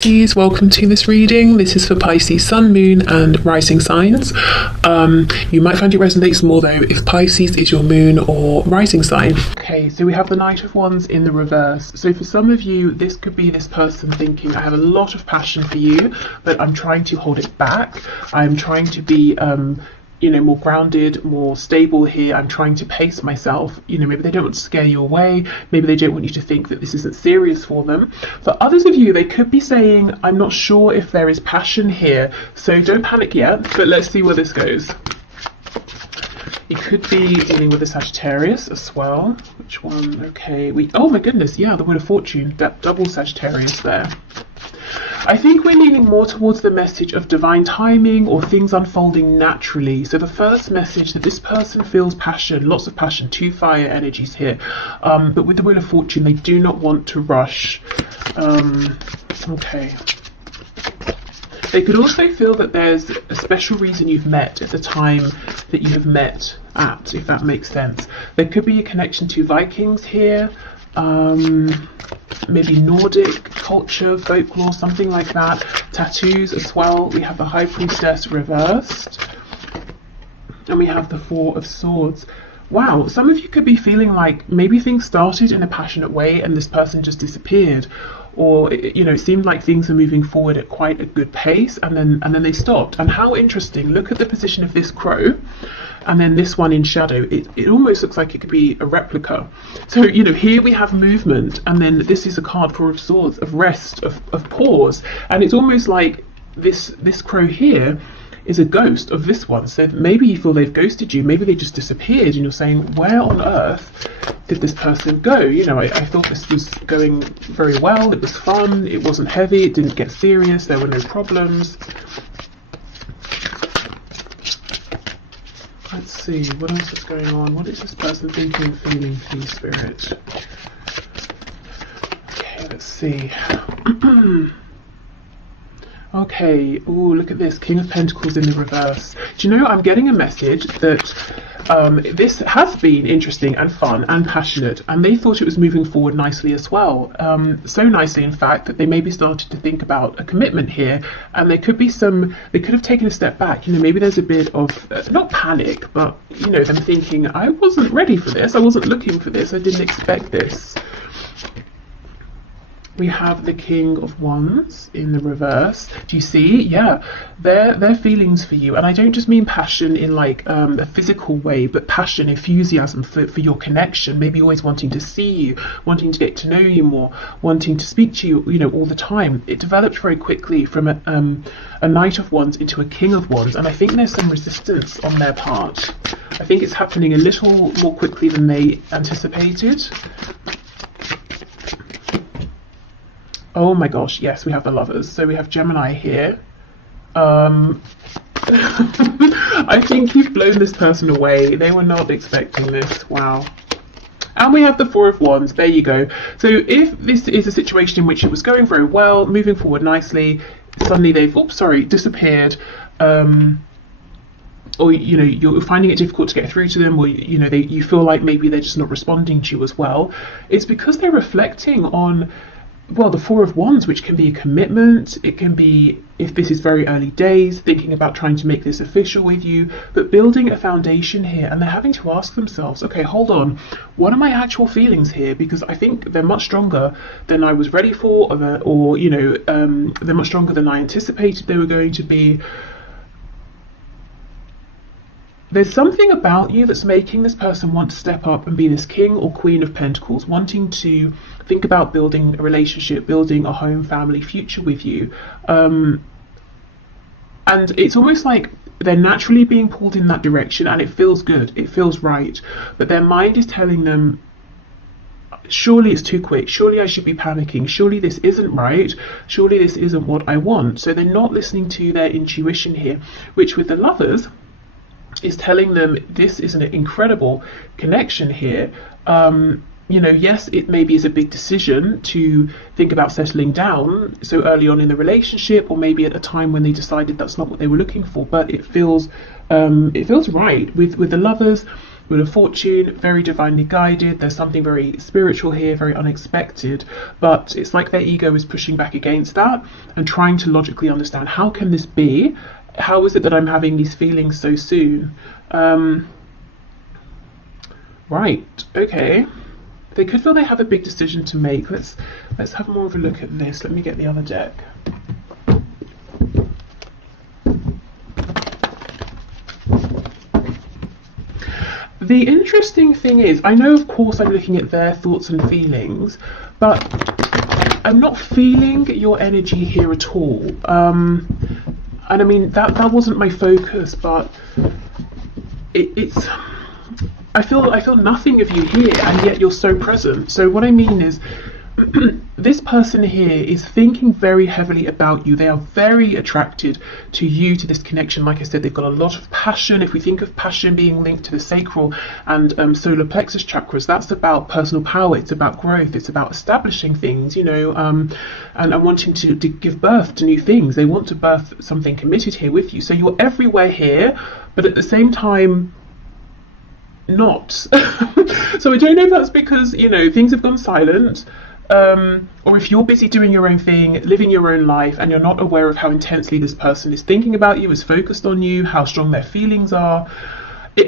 Please welcome to this reading. This is for Pisces Sun, Moon and Rising signs. You might find it resonates more though if Pisces is your moon or rising sign. Okay, so we have the Knight of Wands in the reverse. So for some of you, this could be this person thinking, I have a lot of passion for you, but I'm trying to hold it back. I'm trying to be more grounded, more stable here. I'm trying to pace myself. Maybe they don't want to scare you away. Maybe they don't want you to think that this isn't serious for them. For others of you, they could be saying, I'm not sure if there is passion here. So don't panic yet, but let's see where this goes. You could be dealing with a Sagittarius as well. Which one? Okay, oh my goodness, yeah, the Wheel of Fortune, that double Sagittarius there. I think we're leaning more towards the message of divine timing or things unfolding naturally. So the first message that this person feels passion, lots of passion, two fire energies here. But with the Wheel of Fortune, they do not want to rush. Okay. They could also feel that there's a special reason you've met at the time that you have met at, if that makes sense. There could be a connection to Vikings here. Maybe Nordic culture, folklore, something like that. Tattoos as well. We have the High Priestess reversed. And we have the Four of Swords. Wow, some of you could be feeling like maybe things started in a passionate way and this person just disappeared. Or, it seemed like things are moving forward at quite a good pace and then they stopped. And how interesting, look at the position of this crow and then this one in shadow. It almost looks like it could be a replica. So, here we have movement and then this is a card, Four of Swords, of rest, of pause. And it's almost like this crow here is a ghost of this one. So maybe you feel they've ghosted you, maybe they just disappeared and you're saying, where on earth did this person go? I thought this was going very well, it was fun, it wasn't heavy, it didn't get serious, there were no problems. Let's see, what else is going on? What is this person thinking and feeling, please, Spirit? Okay, let's see. Okay, oh, look at this, King of Pentacles in the reverse. Do you know, I'm getting a message that this has been interesting and fun and passionate, and they thought it was moving forward nicely as well. So nicely, in fact, that they maybe started to think about a commitment here, and they could have taken a step back. Maybe there's a bit of, not panic, but, them thinking, I wasn't ready for this, I wasn't looking for this, I didn't expect this. We have the King of Wands in the reverse. Do you see? Yeah, their feelings for you. And I don't just mean passion in like a physical way, but passion, enthusiasm for your connection. Maybe always wanting to see you, wanting to get to know you more, wanting to speak to you, all the time. It developed very quickly from a Knight of Wands into a King of Wands. And I think there's some resistance on their part. I think it's happening a little more quickly than they anticipated. Oh my gosh, yes, we have the Lovers. So we have Gemini here. I think you've blown this person away. They were not expecting this. Wow. And we have the Four of Wands. There you go. So if this is a situation in which it was going very well, moving forward nicely, suddenly they've, disappeared. Or you're finding it difficult to get through to them, or you feel like maybe they're just not responding to you as well. It's because they're reflecting on, well, the Four of Wands, which can be a commitment. It can be, if this is very early days, thinking about trying to make this official with you, but building a foundation here. And they're having to ask themselves, okay, hold on, what are my actual feelings here? Because I think they're much stronger than I was ready for, they're much stronger than I anticipated they were going to be. There's something about you that's making this person want to step up and be this King or Queen of Pentacles, wanting to think about building a relationship, building a home, family, future with you. And it's almost like they're naturally being pulled in that direction, and it feels good, it feels right. But their mind is telling them, surely it's too quick, surely I should be panicking, surely this isn't right, surely this isn't what I want. So they're not listening to their intuition here, which with the Lovers is telling them this is an incredible connection here. Yes, it maybe is a big decision to think about settling down so early on in the relationship, or maybe at a time when they decided that's not what they were looking for, but it feels right with the Lovers. Wheel of Fortune, very divinely guided. There's something very spiritual here, very unexpected, but it's like their ego is pushing back against that and trying to logically understand, how can this be? How is it that I'm having these feelings so soon? Right, okay. They could feel they have a big decision to make. Let's have more of a look at this. Let me get the other deck. The interesting thing is, I know of course I'm looking at their thoughts and feelings, but I'm not feeling your energy here at all. And I mean, that wasn't my focus, but it's I feel nothing of you here, and yet you're so present. So what I mean is, this person here is thinking very heavily about you. They are very attracted to you, to this connection. Like I said, they've got a lot of passion. If we think of passion being linked to the sacral and solar plexus chakras, that's about personal power. It's about growth. It's about establishing things, you know, and wanting to give birth to new things. They want to birth something committed here with you. So you're everywhere here, but at the same time, not. So I don't know if that's because, you know, things have gone silent, or if you're busy doing your own thing, living your own life, and you're not aware of how intensely this person is thinking about you, is focused on you, how strong their feelings are.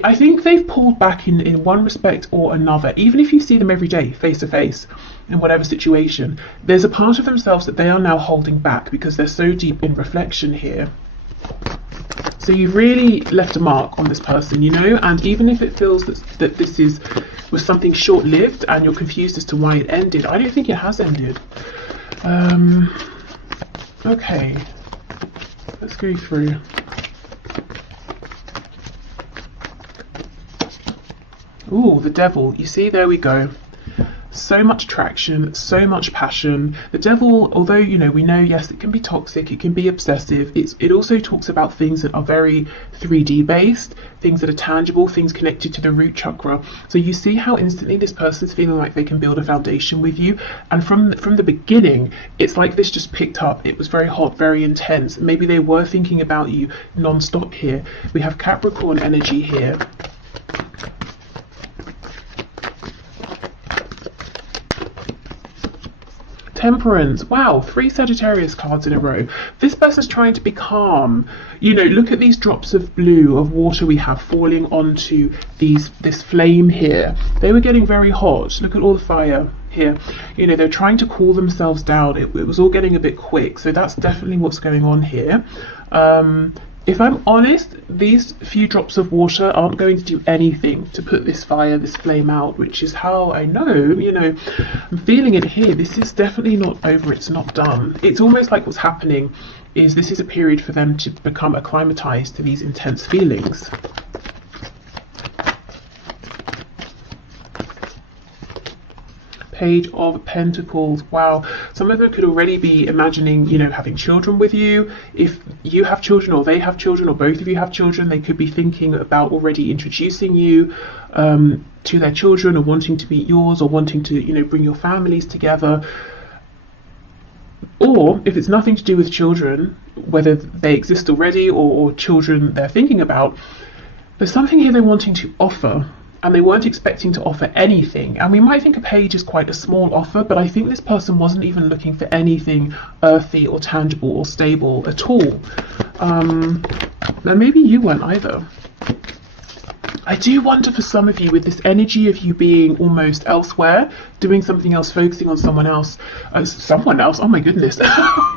I think they've pulled back in one respect or another. Even if you see them every day, face to face, in whatever situation, there's a part of themselves that they are now holding back because they're so deep in reflection here. So you've really left a mark on this person, you know, and even if it feels that this was something short-lived and you're confused as to why it ended, I don't think it has ended. Okay, let's go through. Ooh, the Devil. You see, there we go. So much attraction, so much passion. The Devil, although, you know, we know, yes, it can be toxic, it can be obsessive, it also talks about things that are very 3D based, things that are tangible, things connected to the root chakra. So you see how instantly this person's feeling like they can build a foundation with you, and from the beginning, it's like this just picked up. It was very hot, very intense. Maybe they were thinking about you non-stop here. We have Capricorn energy here. Temperance. Wow, 3 Sagittarius cards in a row. This person's trying to be calm. You know, look at these drops of blue, of water we have falling onto this flame here. They were getting very hot. Look at all the fire here. You know, they're trying to cool themselves down. It was all getting a bit quick. So that's definitely what's going on here. If I'm honest, these few drops of water aren't going to do anything to put this fire, this flame out, which is how I know, you know, I'm feeling it here. This is definitely not over, it's not done. It's almost like what's happening is this is a period for them to become acclimatized to these intense feelings. Page of Pentacles. Wow, some of them could already be imagining, you know, having children with you. If you have children or they have children or both of you have children, they could be thinking about already introducing you to their children, or wanting to meet yours, or wanting to, you know, bring your families together. Or if it's nothing to do with children, whether they exist already or children they're thinking about, there's something here they're wanting to offer, and they weren't expecting to offer anything. And we might think a page is quite a small offer, but I think this person wasn't even looking for anything earthy or tangible or stable at all. And maybe you weren't either. I do wonder for some of you, with this energy of you being almost elsewhere, doing something else, focusing on someone else. Someone else? Oh my goodness.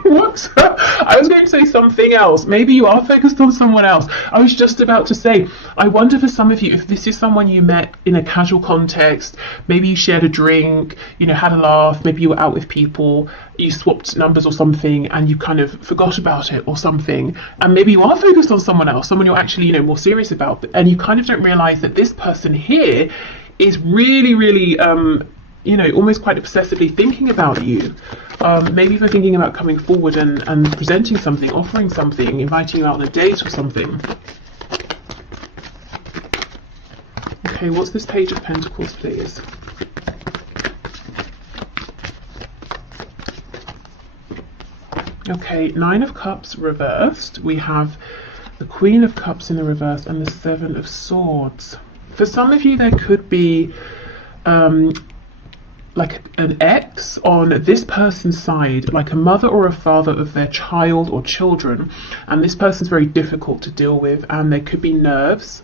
Whoops. I was going to say something else. Maybe you are focused on someone else. I was just about to say, I wonder for some of you, if this is someone you met in a casual context, maybe you shared a drink, you know, had a laugh, maybe you were out with people, you swapped numbers or something, and you kind of forgot about it or something, and maybe you are focused on someone else, someone you're actually, you know, more serious about, and you kind of don't realize that this person here is really, really, you know, almost quite obsessively thinking about you. Maybe even thinking about coming forward and presenting something, offering something, inviting you out on a date or something. Okay, what's this Page of Pentacles, please? Okay, 9 of Cups reversed. We have the Queen of Cups in the reverse and the 7 of Swords. For some of you, there could be like an ex on this person's side, like a mother or a father of their child or children, and this person's very difficult to deal with, and there could be nerves,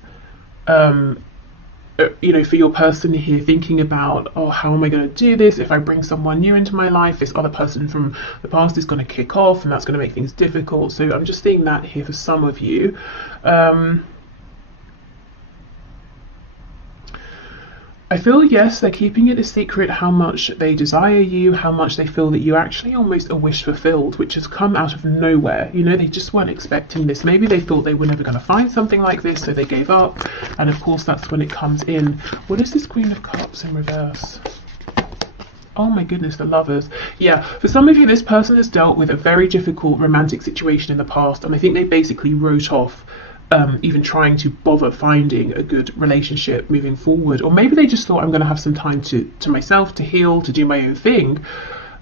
you know, for your person here, thinking about, oh, how am I going to do this? If I bring someone new into my life, this other person from the past is going to kick off, and that's going to make things difficult. So I'm just seeing that here for some of you. I feel, yes, they're keeping it a secret how much they desire you, how much they feel that you actually almost a wish fulfilled, which has come out of nowhere. You know, they just weren't expecting this. Maybe they thought they were never going to find something like this, so they gave up. And of course, that's when it comes in. What is this Queen of Cups in reverse? Oh my goodness, the Lovers. Yeah, for some of you, this person has dealt with a very difficult romantic situation in the past, and I think they basically wrote off even trying to bother finding a good relationship moving forward. Or maybe they just thought, I'm going to have some time to myself, to heal, to do my own thing.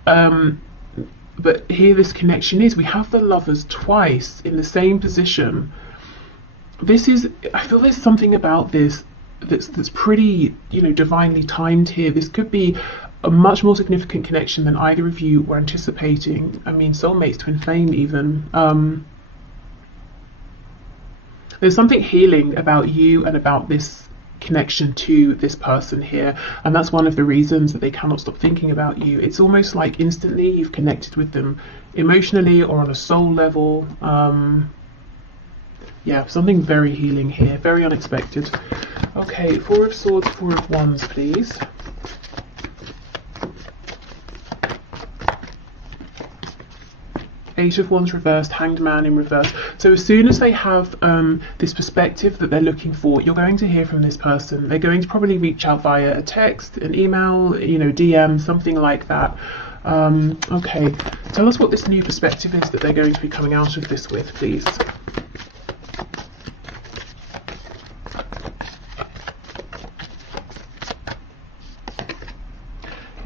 But here this connection is, we have the Lovers twice in the same position. This is, I feel there's something about this that's pretty, you know, divinely timed here. This could be a much more significant connection than either of you were anticipating. I mean, soulmates, twin flame even. There's something healing about you and about this connection to this person here, and that's one of the reasons that they cannot stop thinking about you. It's almost like instantly you've connected with them emotionally or on a soul level. Yeah, something very healing here, very unexpected. Okay, Four of Swords, Four of Wands, please. Eight of Wands reversed, Hanged Man in reverse. So as soon as they have this perspective that they're looking for, you're going to hear from this person. They're going to probably reach out via a text, an email, you know, DM, something like that. Okay, tell us what this new perspective is that they're going to be coming out of this with, please.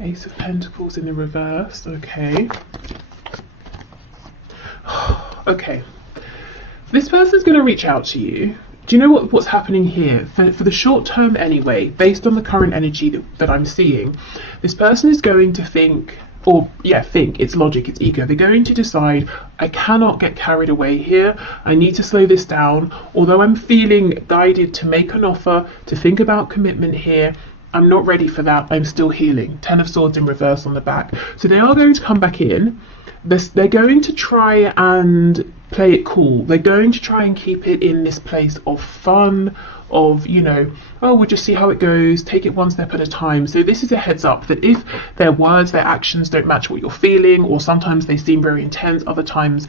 Ace of Pentacles in the reverse, okay. Okay, this person's going to reach out to you. Do you know what's happening here? For the short term anyway, based on the current energy that I'm seeing, this person is going to think, it's logic, it's ego. They're going to decide, I cannot get carried away here. I need to slow this down. Although I'm feeling guided to make an offer, to think about commitment here, I'm not ready for that. I'm still healing. 10 of Swords in reverse on the back. So they are going to come back in. They're going to try and play it cool. They're going to try and keep it in this place of fun, of, you know, oh, we'll just see how it goes, take it one step at a time. So this is a heads up that if their words, their actions don't match what you're feeling, or sometimes they seem very intense, other times,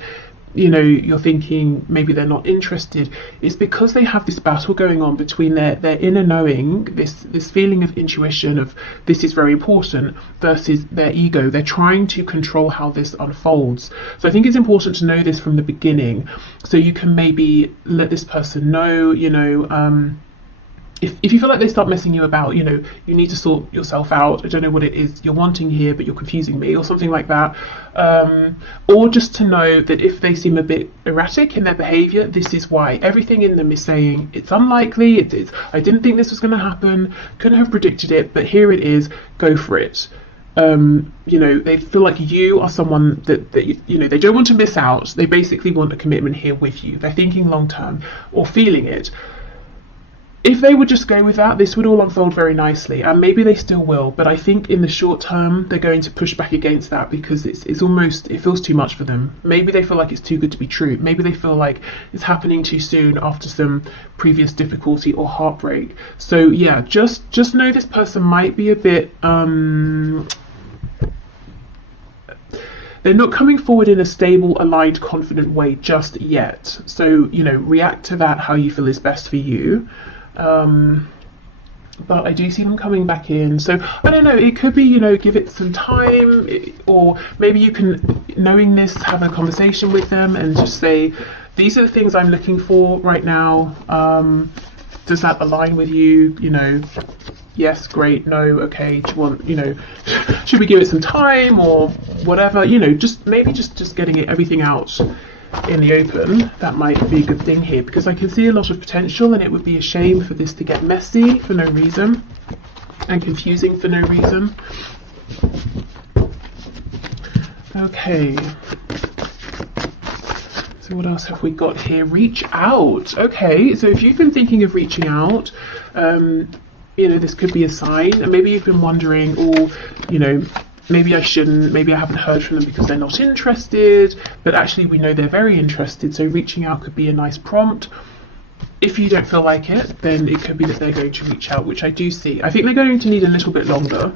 you know, you're thinking maybe they're not interested, it's because they have this battle going on between their inner knowing, this feeling of intuition of this is very important, versus their ego. They're trying to control how this unfolds. So I think it's important to know this from the beginning, so you can maybe let this person know, you know, if you feel like they start messing you about, you know, you need to sort yourself out. I don't know what it is you're wanting here, but you're confusing me, or something like that. Or just to know that if they seem a bit erratic in their behavior, this is why. Everything in them is saying it's unlikely, I didn't think this was going to happen, couldn't have predicted it, but here it is, go for it. You know, they feel like you are someone that you know, they don't want to miss out. They basically want a commitment here with you. They're thinking long term, or feeling it. If they would just go with that, this would all unfold very nicely, and maybe they still will, but I think in the short term they're going to push back against that, because it's almost, it feels too much for them. Maybe they feel like it's too good to be true. Maybe they feel like it's happening too soon after some previous difficulty or heartbreak. So yeah, just know this person might be a bit they're not coming forward in a stable, aligned, confident way just yet. So, you know, react to that how you feel is best for you. But I do see them coming back in. So I don't know, it could be, you know, give it some time, or maybe you can, knowing this, have a conversation with them and just say, these are the things I'm looking for right now. Does that align with you? You know, yes, great, no, okay, do you want, you know, should we give it some time or whatever, you know, just maybe just getting everything out in the open, that might be a good thing here, because I can see a lot of potential, and it would be a shame for this to get messy for no reason and confusing for no reason. Okay, so what else have we got here? Reach out. Okay, so if you've been thinking of reaching out, you know, this could be a sign. And maybe you've been wondering, oh, you know, maybe I shouldn't, maybe I haven't heard from them because they're not interested, but actually we know they're very interested, so reaching out could be a nice prompt. If you don't feel like it, then it could be that they're going to reach out, which I do see. I think they're going to need a little bit longer.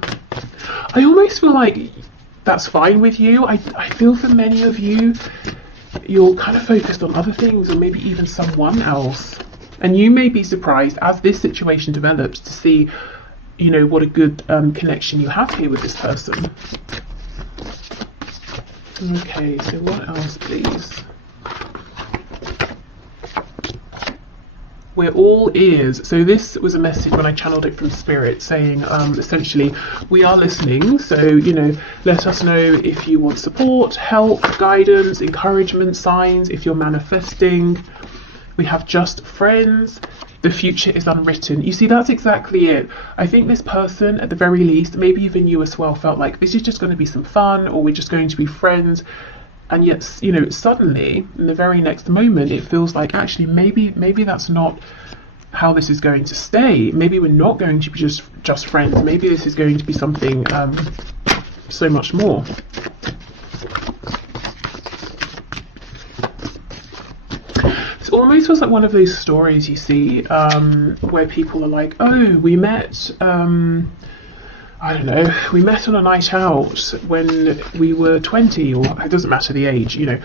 I almost feel like that's fine with you. I feel for many of you, you're kind of focused on other things, or maybe even someone else. And you may be surprised as this situation develops to see, you know, what a good connection you have here with this person. Okay, so what else, please? We're all ears. So this was a message when I channeled it from Spirit, saying essentially, we are listening. So, you know, let us know if you want support, help, guidance, encouragement, signs, if you're manifesting. We have just friends. The future is unwritten. You see, that's exactly it. I think this person, at the very least, maybe even you as well, felt like this is just going to be some fun, or we're just going to be friends. And yet, you know, suddenly, in the very next moment, it feels like actually maybe that's not how this is going to stay. Maybe we're not going to be just friends. Maybe this is going to be something so much more. It almost feels like one of those stories you see where people are like, oh, we met, I don't know, we met on a night out when we were 20, or it doesn't matter the age, you know,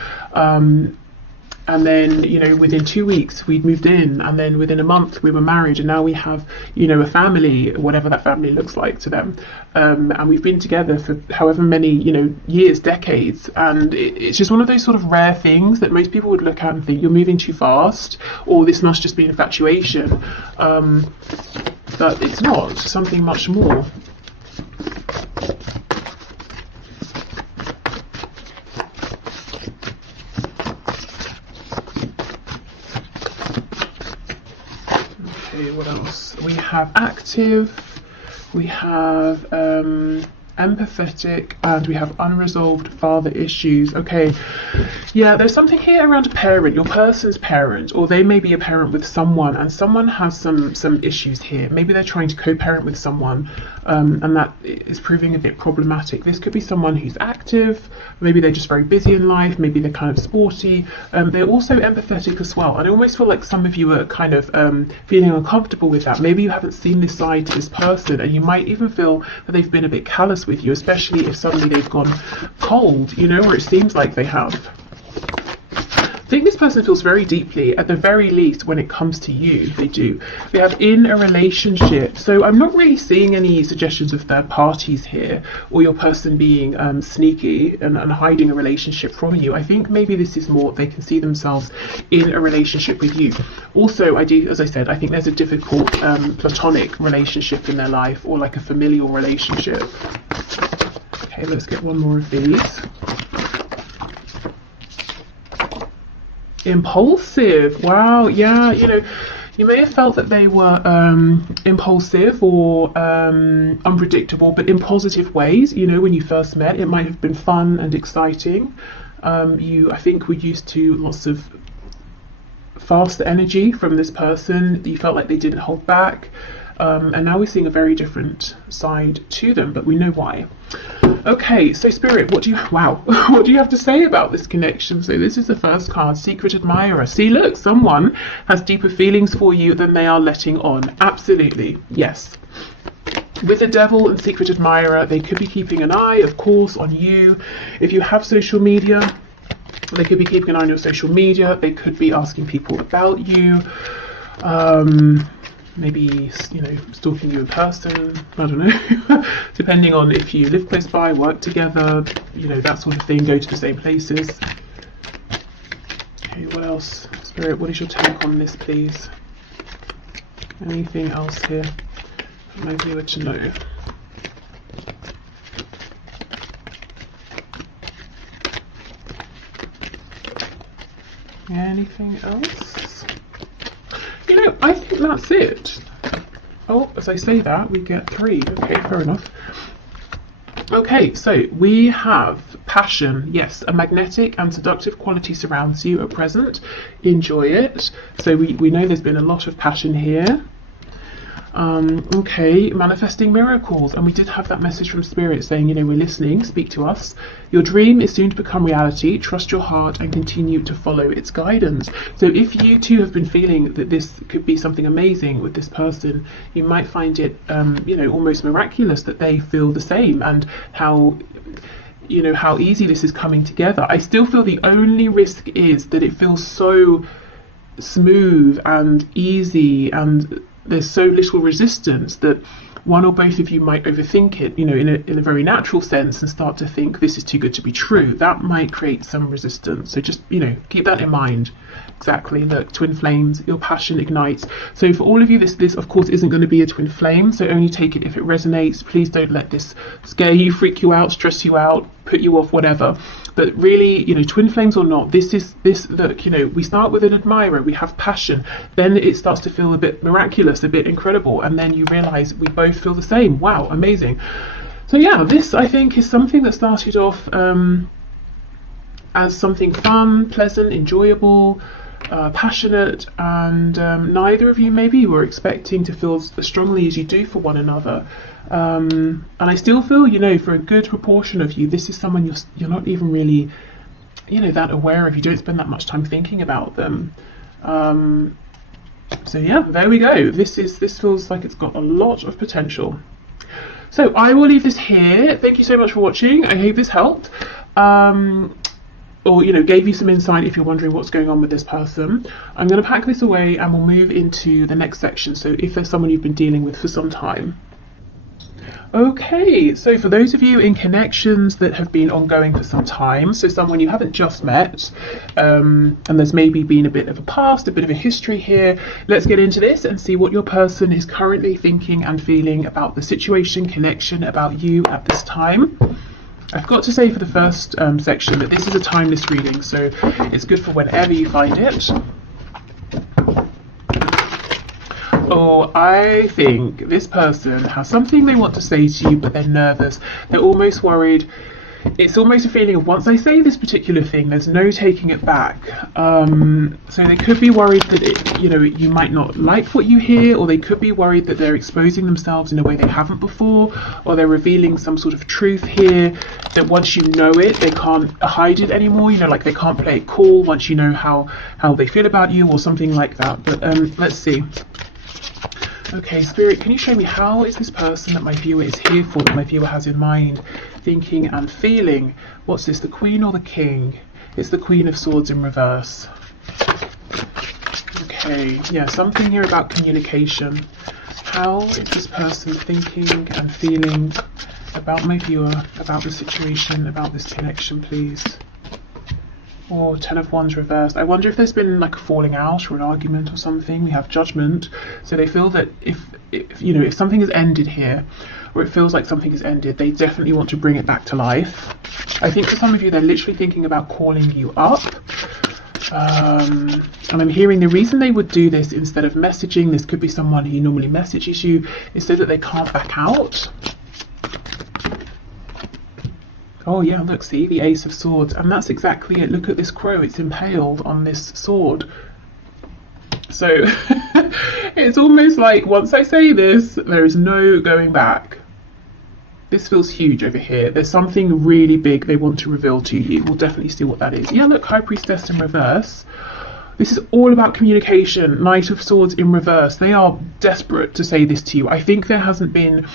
and then, you know, within 2 weeks we'd moved in, and then within a month we were married, and now we have, you know, a family, whatever that family looks like to them, and we've been together for however many, you know, years, decades, and it's just one of those sort of rare things that most people would look at and think you're moving too fast, or this must just be infatuation, but it's not. It's something much more. What else? We have active, we have empathetic, and we have unresolved father issues. Okay, yeah, there's something here around a parent, your person's parent, or they may be a parent with someone, and someone has some issues here. Maybe they're trying to co-parent with someone, and that is proving a bit problematic. This could be someone who's active, maybe they're just very busy in life, maybe they're kind of sporty, they're also empathetic as well. And I almost feel like some of you are kind of feeling uncomfortable with that. Maybe you haven't seen this side to this person, and you might even feel that they've been a bit callous with you, especially if suddenly they've gone cold, you know, or it seems like they have. I think this person feels very deeply, at the very least, when it comes to you. They do. They have in a relationship. So I'm not really seeing any suggestions of third parties here, or your person being sneaky and hiding a relationship from you. I think maybe this is more they can see themselves in a relationship with you. Also, I do, as I said, I think there's a difficult platonic relationship in their life, or like a familial relationship. Okay, let's get one more of these. Impulsive. Wow, yeah, you know, you may have felt that they were impulsive or unpredictable, but in positive ways. You know, when you first met, it might have been fun and exciting. You, I think, were used to lots of fast energy from this person. You felt like they didn't hold back. And now we're seeing a very different side to them, but we know why. Okay, so Spirit, what do you have to say about this connection? So this is the first card, Secret Admirer. See, look, someone has deeper feelings for you than they are letting on. Absolutely, yes. With the Devil and Secret Admirer, they could be keeping an eye, of course, on you. If you have social media, they could be keeping an eye on your social media. They could be asking people about you. Maybe, you know, stalking you in person, I don't know, depending on if you live close by, work together, you know, that sort of thing, go to the same places. Okay, what else? Spirit, what is your take on this, please? Anything else here that maybe you were to know? Anything else? You know, I think that's it. Oh, as I say that, we get 3. Okay, fair enough. Okay, so we have passion. Yes, a magnetic and seductive quality surrounds you at present. Enjoy it. So we know there's been a lot of passion here. Okay, manifesting miracles, and we did have that message from Spirit saying, you know, we're listening, speak to us. Your dream is soon to become reality. Trust your heart and continue to follow its guidance. So if you too have been feeling that this could be something amazing with this person, you might find it, you know, almost miraculous that they feel the same, and how, you know, how easy this is coming together. I still feel the only risk is that it feels so smooth and easy, and there's so little resistance that one or both of you might overthink it, you know, in a very natural sense, and start to think this is too good to be true. That might create some resistance. So just, you know, keep that in mind. Exactly. Look, twin flames, your passion ignites. So for all of you, this of course isn't going to be a twin flame, so only take it if it resonates. Please don't let this scare you, freak you out, stress you out, put you off, whatever. But really, you know, twin flames or not, this look, you know, we start with an admirer, we have passion, then it starts to feel a bit miraculous, a bit incredible, and then you realize we both feel the same. Wow, amazing. So yeah, this I think is something that started off as something fun, pleasant, enjoyable, passionate, and neither of you maybe were expecting to feel as strongly as you do for one another. And I still feel, you know, for a good proportion of you, this is someone you're not even really, you know, that aware of. You don't spend that much time thinking about them. So yeah, there we go. This feels like it's got a lot of potential. So I will leave this here. Thank you so much for watching. I hope this helped. Or, you know, gave you some insight if you're wondering what's going on with this person. I'm going to pack this away and we'll move into the next section. So if there's someone you've been dealing with for some time. Okay, so for those of you in connections that have been ongoing for some time, so someone you haven't just met, and there's maybe been a bit of a past, a bit of a history here, let's get into this and see what your person is currently thinking and feeling about the situation, connection, about you at this time. I've got to say for the first section that this is a timeless reading, so it's good for whenever you find it. Oh, I think this person has something they want to say to you, but they're nervous. They're almost worried. It's almost a feeling of, once I say this particular thing, there's no taking it back. So they could be worried that you know, you might not like what you hear, or they could be worried that they're exposing themselves in a way they haven't before, or they're revealing some sort of truth here that once you know it, they can't hide it anymore. You know, like they can't play it cool once you know how they feel about you, or something like that. But let's see. Okay, Spirit, can you show me how is this person that my viewer is here for, that my viewer has in mind, thinking and feeling? What's this, the Queen or the King? It's the Queen of Swords in reverse. Okay, yeah, something here about communication. How is this person thinking and feeling about my viewer, about the situation, about this connection, please? Or Ten of Wands reversed. I wonder if there's been like a falling out or an argument or something. We have Judgment. So they feel that if you know, if something has ended here, or it feels like something has ended, they definitely want to bring it back to life. I think for some of you, they're literally thinking about calling you up. And I'm hearing the reason they would do this instead of messaging, this could be someone who normally messages you, is so that they can't back out. Oh yeah, look, see, the Ace of Swords, and that's exactly it. Look at this crow, it's impaled on this sword. So it's almost like, once I say this, there is no going back. This feels huge over here. There's something really big they want to reveal to you. We'll definitely see what that is. Yeah, look, High Priestess in reverse. This is all about communication. Knight of Swords in reverse. They are desperate to say this to you. I think there hasn't been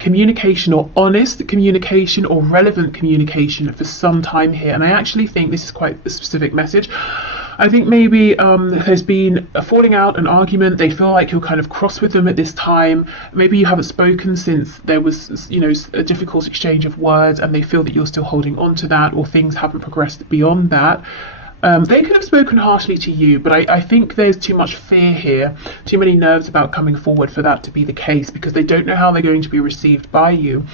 communication, or honest communication, or relevant communication for some time here, and I actually think this is quite a specific message. I think maybe there's been a falling out, an argument. They feel like you're kind of cross with them at this time. Maybe you haven't spoken since there was, you know, a difficult exchange of words, and they feel that you're still holding on to that, or things haven't progressed beyond that. They could have spoken harshly to you, but I think there's too much fear here, too many nerves about coming forward for that to be the case, because they don't know how they're going to be received by you.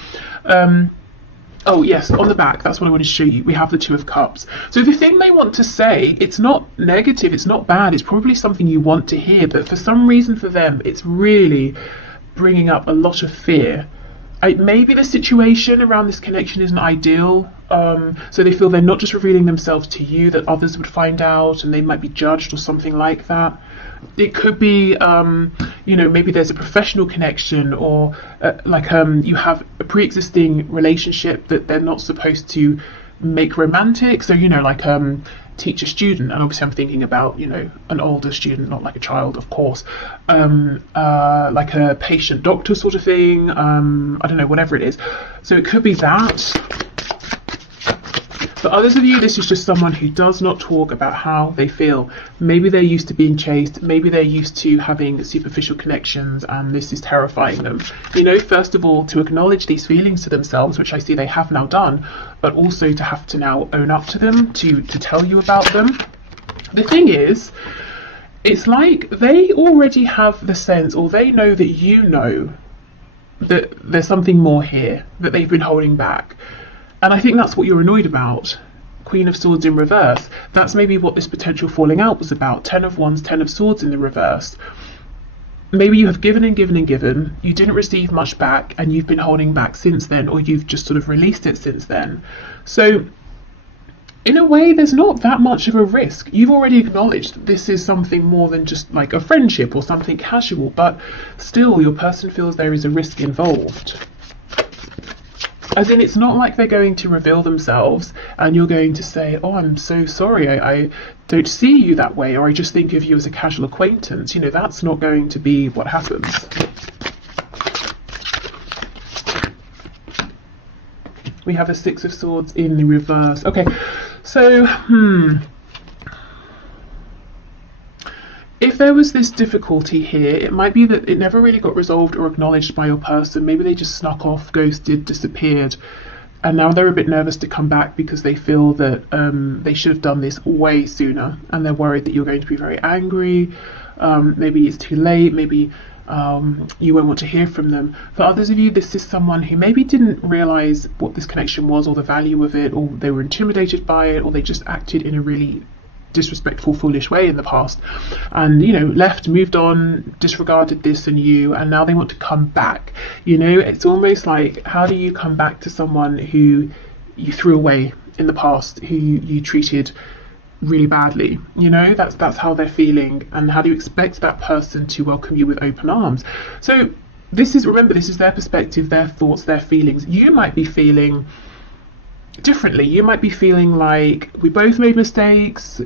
Oh yes, on the back, that's what I wanted to show you. We have the Two of Cups. So the thing they want to say, it's not negative, it's not bad, it's probably something you want to hear, but for some reason for them, it's really bringing up a lot of fear. Maybe the situation around this connection isn't ideal, so they feel they're not just revealing themselves to you, that others would find out and they might be judged or something like that. It could be, maybe there's a professional connection, or you have a pre-existing relationship that they're not supposed to make romantic. So, teacher student, and obviously I'm thinking about, an older student, not like a child, of course, like a patient doctor sort of thing, I don't know, whatever it is. So it could be that. For others of you, this is just someone who does not talk about how they feel. Maybe they're used to being chased, maybe they're used to having superficial connections, and this is terrifying them. First of all, to acknowledge these feelings to themselves, which I see they have now done, but also to have to now own up to them, to tell you about them. The thing is, it's like they already have the sense, or they know that you know that there's something more here, that they've been holding back. And I think that's what you're annoyed about. Queen of Swords in reverse. That's maybe what this potential falling out was about. 10 of Wands, 10 of Swords in the reverse. Maybe you have given and given and given. You didn't receive much back, and you've been holding back since then, or you've just sort of released it since then. So in a way, there's not that much of a risk. You've already acknowledged that this is something more than just like a friendship or something casual, but still your person feels there is a risk involved. As in, it's not like they're going to reveal themselves and you're going to say, oh, I'm so sorry, I don't see you that way, or I just think of you as a casual acquaintance. That's not going to be what happens. We have a Six of Swords in the reverse. Okay, so, if there was this difficulty here, it might be that it never really got resolved or acknowledged by your person. Maybe they just snuck off, ghosted, disappeared, and now they're a bit nervous to come back because they feel that they should have done this way sooner, and they're worried that you're going to be very angry. Maybe it's too late, maybe you won't want to hear from them. For others of you, this is someone who maybe didn't realise what this connection was or the value of it, or they were intimidated by it, or they just acted in a really disrespectful, foolish way in the past, and left, moved on, disregarded this and you, and now they want to come back. It's almost like, how do you come back to someone who you threw away in the past, who you treated really badly? That's how they're feeling, and how do you expect that person to welcome you with open arms? So remember, this is their perspective, their thoughts, their feelings. You might be feeling differently. You might be feeling like, we both made mistakes,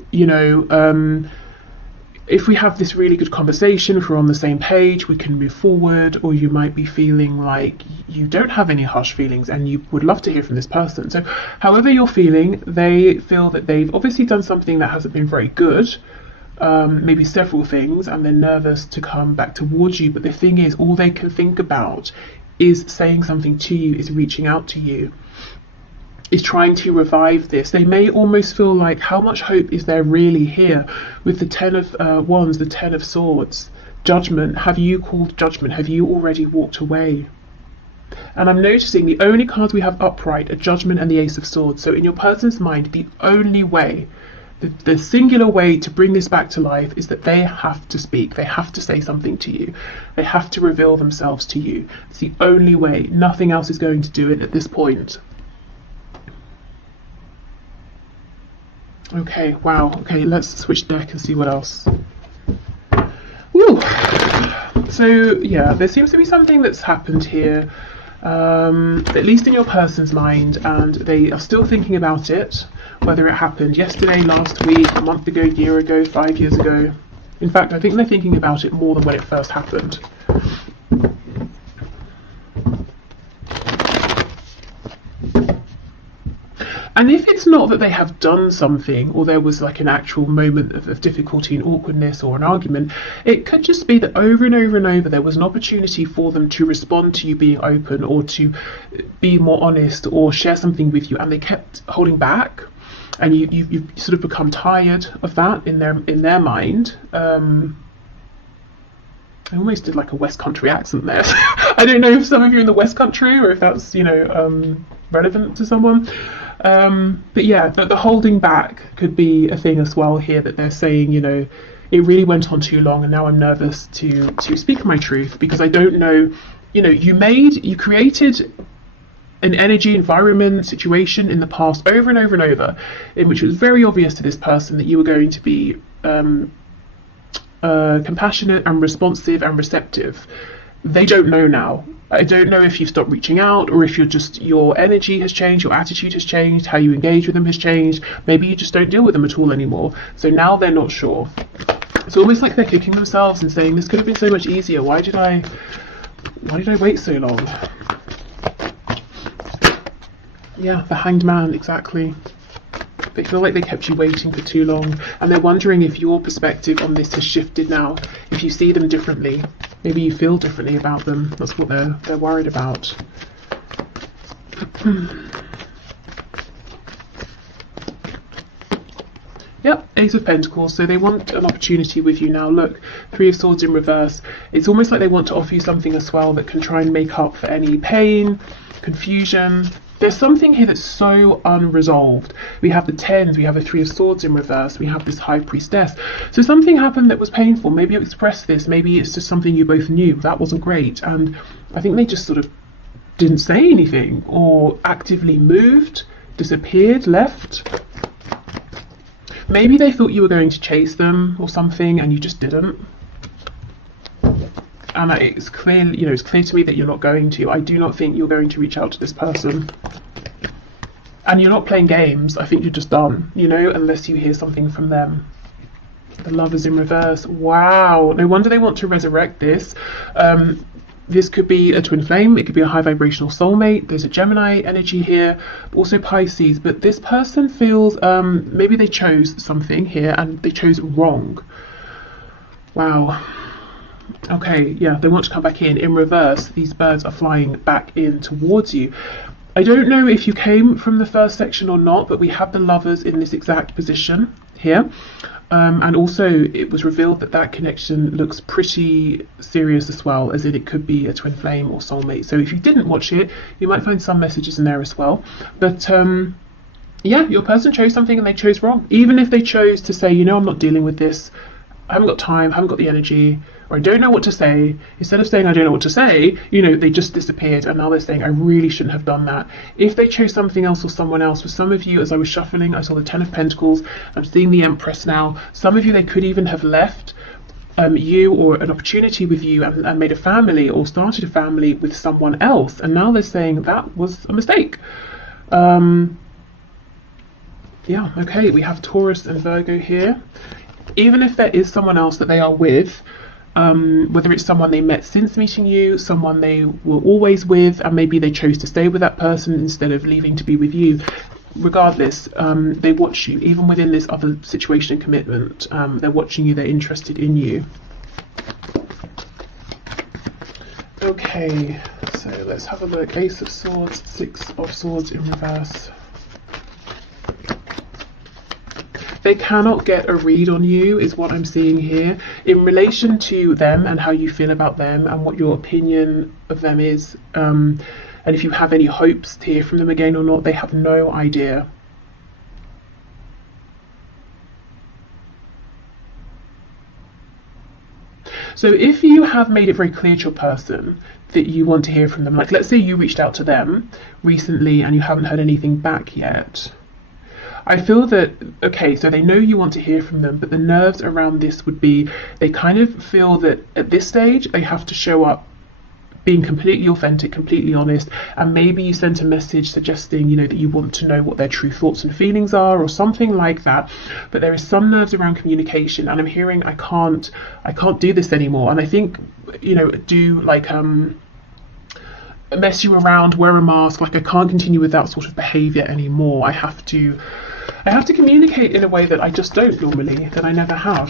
if we have this really good conversation, if we're on the same page, we can move forward. Or you might be feeling like you don't have any harsh feelings and you would love to hear from this person. So however you're feeling, they feel that they've obviously done something that hasn't been very good, maybe several things, and they're nervous to come back towards you. But the thing is, all they can think about is saying something to you, is reaching out to you, is trying to revive this. They may almost feel like, how much hope is there really here? With the 10 of Wands, the 10 of Swords, Judgment. Have you called judgment? Have you already walked away? And I'm noticing the only cards we have upright are Judgment and the Ace of Swords. So in your person's mind, the only way, the singular way to bring this back to life is that they have to speak. They have to say something to you. They have to reveal themselves to you. It's the only way. Nothing else is going to do it at this point. Okay, wow. Okay, let's switch deck and see what else. Woo! So, yeah, there seems to be something that's happened here, at least in your person's mind, and they are still thinking about it, whether it happened yesterday, last week, a month ago, year ago, 5 years ago. In fact, I think they're thinking about it more than when it first happened. And if it's not that they have done something, or there was like an actual moment of difficulty and awkwardness or an argument, it could just be that over and over and over there was an opportunity for them to respond to you being open, or to be more honest, or share something with you, and they kept holding back, and you've sort of become tired of that in their mind. I almost did like a West Country accent there. I don't know if some of you are in the West Country or if that's, you know, relevant to someone. But yeah, the holding back could be a thing as well here, that they're saying, you know, it really went on too long and now I'm nervous to speak my truth, because I don't know, you know, you created an energy, environment, situation in the past over and over and over, in which it was very obvious to this person that you were going to be compassionate and responsive and receptive. They don't know now. I don't know if you've stopped reaching out, or if your energy has changed, your attitude has changed, how you engage with them has changed. Maybe you just don't deal with them at all anymore. So now they're not sure. It's almost like they're kicking themselves and saying, this could have been so much easier. Why did I wait so long? Yeah, the Hanged Man, exactly. They feel like they kept you waiting for too long, and they're wondering if your perspective on this has shifted now, if you see them differently. Maybe you feel differently about them. That's what they're worried about. Yep, Ace of Pentacles. So they want an opportunity with you now. Look, Three of Swords in reverse. It's almost like they want to offer you something as well that can try and make up for any pain, confusion. There's something here that's so unresolved. We have the Tens, we have the Three of Swords in reverse, we have this High Priestess. So something happened that was painful. Maybe you expressed this, maybe it's just something you both knew. That wasn't great. And I think they just sort of didn't say anything, or actively moved, disappeared, left. Maybe they thought you were going to chase them or something and you just didn't. And it's clear, you know, it's clear to me that you're not going to. I do not think you're going to reach out to this person. And you're not playing games. I think you're just done, you know, unless you hear something from them. The Lovers in reverse. Wow. No wonder they want to resurrect this. This could be a twin flame. It could be a high vibrational soulmate. There's a Gemini energy here, also Pisces. But this person feels maybe they chose something here and they chose wrong. Wow. Okay, yeah, they want to come back in. In reverse, these birds are flying back in towards you. I don't know if you came from the first section or not, but we have the Lovers in this exact position here. And also it was revealed that that connection looks pretty serious as well, as in it could be a twin flame or soulmate. So if you didn't watch it, you might find some messages in there as well. But yeah, your person chose something and they chose wrong. Even if they chose to say, you know, I'm not dealing with this, I haven't got time, haven't got the energy, or I don't know what to say. Instead of saying I don't know what to say, you know, they just disappeared, and now they're saying I really shouldn't have done that. If they chose something else or someone else, for some of you, as I was shuffling, I saw the Ten of Pentacles, I'm seeing the Empress now. Some of you, they could even have left you or an opportunity with you and made a family or started a family with someone else, and now they're saying that was a mistake. Yeah, okay, we have Taurus and Virgo here. Even if there is someone else that they are with, whether it's someone they met since meeting you, someone they were always with, and maybe they chose to stay with that person instead of leaving to be with you, regardless, they watch you. Even within this other situation and commitment, they're watching you, they're interested in you. Okay, so let's have a look. Ace of Swords, Six of Swords in reverse. They cannot get a read on you, is what I'm seeing here, in relation to them and how you feel about them and what your opinion of them is. And if you have any hopes to hear from them again or not, they have no idea. So if you have made it very clear to your person that you want to hear from them, like let's say you reached out to them recently and you haven't heard anything back yet, I feel that, okay, so they know you want to hear from them, but the nerves around this would be, they kind of feel that at this stage they have to show up being completely authentic, completely honest, and maybe you sent a message suggesting, you know, that you want to know what their true thoughts and feelings are or something like that. But there is some nerves around communication, and I'm hearing I can't do this anymore. And I think, you know, do like mess you around, wear a mask, like I can't continue with that sort of behavior anymore. I have to communicate in a way that I just don't normally, that I never have.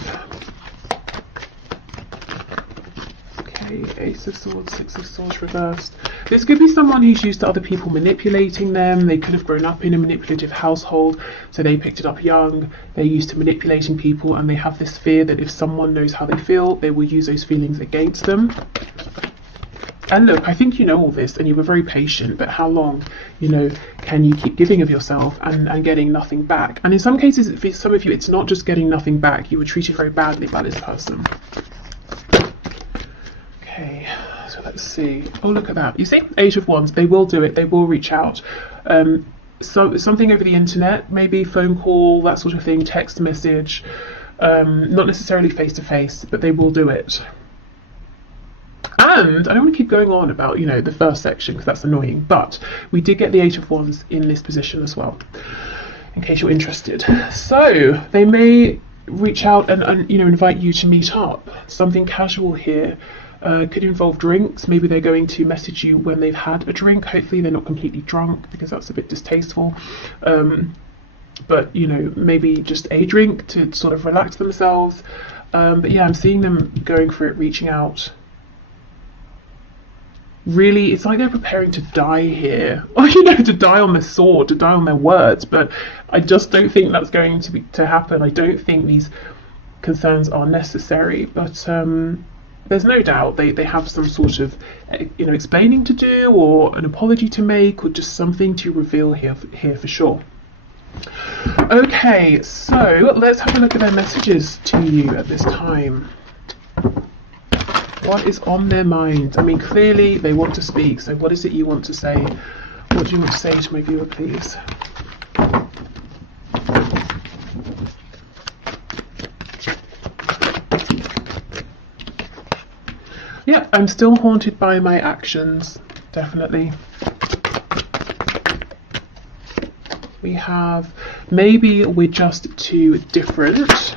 Okay, Ace of Swords, Six of Swords reversed. This could be someone who's used to other people manipulating them. They could have grown up in a manipulative household, so they picked it up young. They're used to manipulating people, and they have this fear that if someone knows how they feel, they will use those feelings against them. And look, I think you know all this and you were very patient, but how long, you know, can you keep giving of yourself and getting nothing back? And in some cases, for some of you, it's not just getting nothing back. You were treated very badly by this person. Okay, so let's see. Oh, look at that. You see, Eight of Wands, they will do it. They will reach out. So something over the internet, maybe phone call, that sort of thing, text message, not necessarily face to face, but they will do it. And I don't want to keep going on about, you know, the first section because that's annoying, but we did get the Eight of Wands in this position as well, in case you're interested. So they may reach out and you know, invite you to meet up. Something casual here. Could involve drinks. Maybe they're going to message you when they've had a drink. Hopefully they're not completely drunk because that's a bit distasteful. But you know, maybe just a drink to sort of relax themselves. But yeah, I'm seeing them going for it, reaching out. Really, it's like they're preparing to die here, or you know, to die on their sword, to die on their words. But I just don't think that's going to happen. I don't think these concerns are necessary. But there's no doubt they have some sort of, you know, explaining to do, or an apology to make, or just something to reveal here for sure. Okay, so let's have a look at their messages to you at this time. What is on their mind? I mean, clearly they want to speak, so what is it you want to say? What do you want to say to my viewer, please? Yeah, I'm still haunted by my actions, definitely. We have, maybe we're just too different.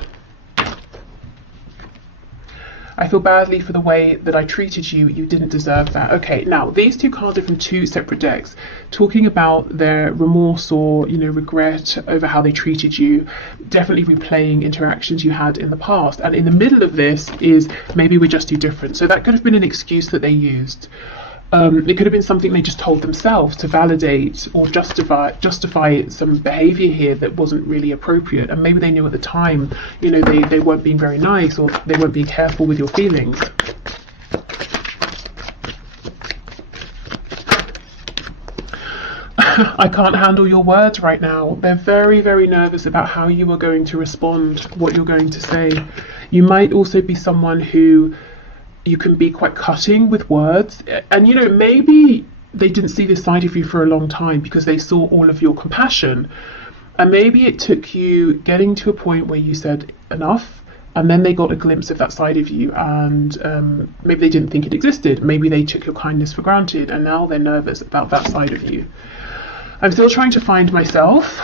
I feel badly for the way that I treated you. You didn't deserve that. Okay, now these two cards are from two separate decks, talking about their remorse or, you know, regret over how they treated you, definitely replaying interactions you had in the past. And in the middle of this is maybe we're just too different. So that could have been an excuse that they used. It could have been something they just told themselves to validate or justify some behavior here that wasn't really appropriate, and maybe they knew at the time, you know, they weren't being very nice, or they weren't being careful with your feelings. I can't handle your words right now. They're very, very nervous about how you are going to respond, what you're going to say. You might also be someone who you can be quite cutting with words, and you know, maybe they didn't see this side of you for a long time because they saw all of your compassion, and maybe it took you getting to a point where you said enough, and then they got a glimpse of that side of you, and maybe they didn't think it existed. Maybe they took your kindness for granted, and now they're nervous about that side of you. I'm still trying to find myself.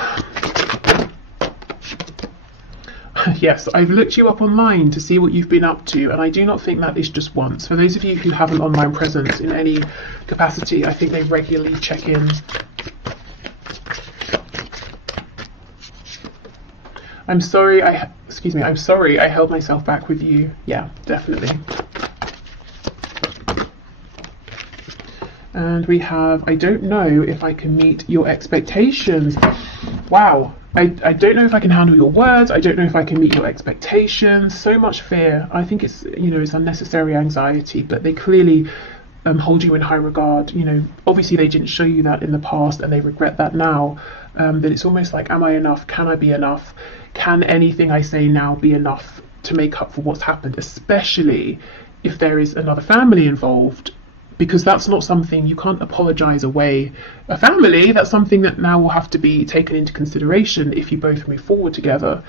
Yes, I've looked you up online to see what you've been up to, and I do not think that is just once. For those of you who have an online presence in any capacity, I think they regularly check in. I'm sorry, I'm sorry I held myself back with you. Yeah, definitely. And we have, I don't know if I can meet your expectations. Wow. I don't know if I can handle your words. I don't know if I can meet your expectations. So much fear. I think it's, you know, it's unnecessary anxiety, but they clearly hold you in high regard. You know, obviously they didn't show you that in the past and they regret that now. But it's almost like, am I enough? Can I be enough? Can anything I say now be enough to make up for what's happened? Especially if there is another family involved. Because that's not something, you can't apologize away a family. That's something that now will have to be taken into consideration if you both move forward together.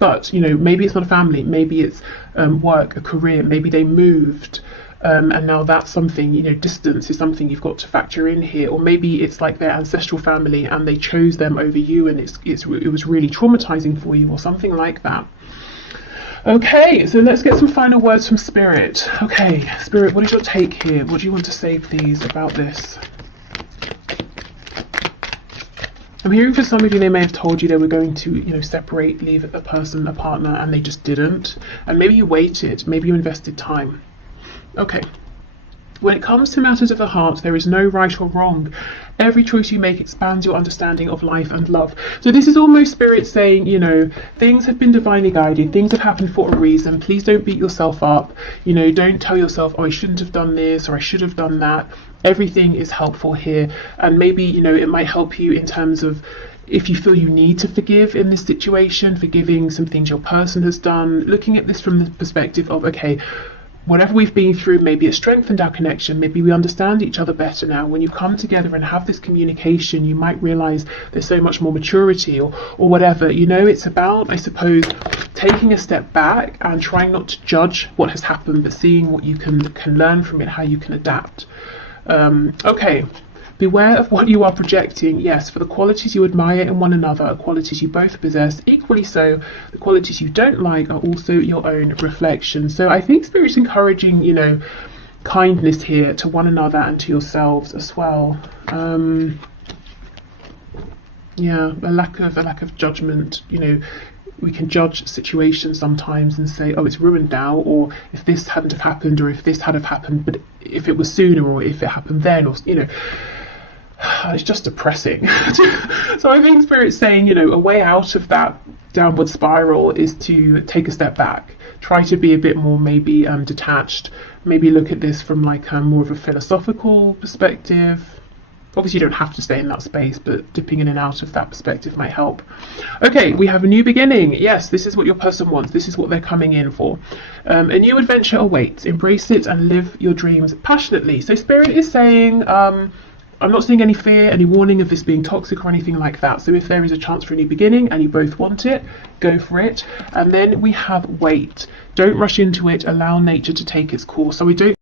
But, you know, maybe it's not a family, maybe it's work, a career, maybe they moved, and now that's something, you know, distance is something you've got to factor in here. Or maybe it's like their ancestral family and they chose them over you, and it was really traumatizing for you, or something like that. Okay, so let's get some final words from Spirit. Okay, Spirit, what is your take here? What do you want to say, please, about this? I'm hearing for some of you, they may have told you they were going to, you know, separate, leave a person, a partner, and they just didn't. And maybe you waited, maybe you invested time. Okay. When it comes to matters of the heart, there is no right or wrong. Every choice you make expands your understanding of life and love. So this is almost Spirit saying, you know, things have been divinely guided, things have happened for a reason. Please don't beat yourself up. You know, don't tell yourself, oh, I shouldn't have done this or I should have done that. Everything is helpful here. And maybe, you know, it might help you in terms of if you feel you need to forgive in this situation, forgiving some things your person has done, looking at this from the perspective of, okay, whatever we've been through, maybe it strengthened our connection, maybe we understand each other better now. When you come together and have this communication, you might realize there's so much more maturity or whatever. You know, it's about, I suppose, taking a step back and trying not to judge what has happened, but seeing what you can learn from it, how you can adapt. Okay. Beware of what you are projecting. Yes, for the qualities you admire in one another are qualities you both possess. Equally so, the qualities you don't like are also your own reflection. So I think Spirit's encouraging, you know, kindness here to one another and to yourselves as well. Yeah, a lack of judgment. You know, we can judge situations sometimes and say, oh, it's ruined now, or if this hadn't have happened, or if this had have happened, but if it was sooner, or if it happened then, or, you know, it's just depressing. So I think Spirit's saying, you know, a way out of that downward spiral is to take a step back, try to be a bit more maybe detached, maybe look at this from like more of a philosophical perspective. Obviously you don't have to stay in that space, but dipping in and out of that perspective might help. Okay, we have a new beginning. Yes, this is what your person wants. This is what they're coming in for. A new adventure awaits. Embrace it and live your dreams passionately. So Spirit is saying, I'm not seeing any fear, any warning of this being toxic or anything like that. So if there is a chance for a new beginning and you both want it, go for it. And then we have wait. Don't rush into it. Allow nature to take its course. So we don't